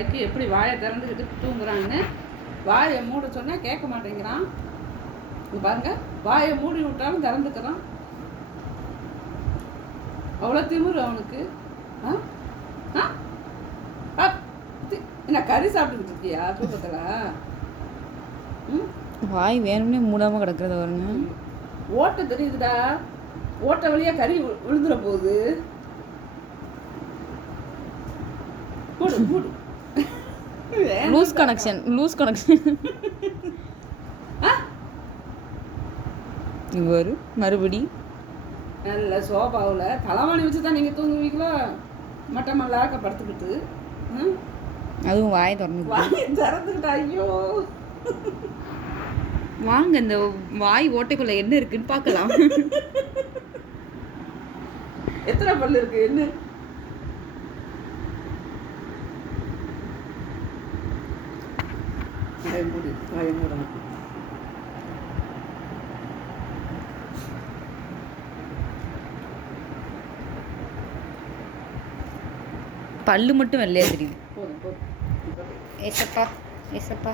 எப்படி வாயை திறந்துக்கிட்டு தூங்குறான்னு வாயை மூட சொன்னால் கேட்க மாட்டேங்கிறான். பாருங்க, வாயை மூடி விட்டாலும் திறந்துக்கிறான். அவ்வளோ திமிரு அவனுக்கு. என்ன கறி சாப்பிட்டுக்கிட்டு இருக்கியா தூக்கத்தில்? வாய் வேணும்னே மூடாம கிடக்குறது வருங்க. ஓட்ட தெரியுதுடா, ஓட்ட வழியா கறி விழுந்துட போகுது. கூடு கூடு லூஸ் கனெக்ஷன் வரும் மறுபடி. நல்ல சோபாவில் தலைவாணி வச்சு தான் நீங்கள் தூங்குவீங்களா? மட்டமல்லாக்க படுத்துக்கிட்டு அதுவும் வாயை திறந்துக்கிட்டா. ஐயோ வாங்க, இந்த வாய் ஓட்டைக்குள்ள என்ன இருக்குன்னு பார்க்கலாம். எத்தனை பல்லு இருக்கு? என்ன பல்லு மட்டும் வெள்ளையா தெரியுது. போதும் போதும். ஏசப்பா ஏசப்பா.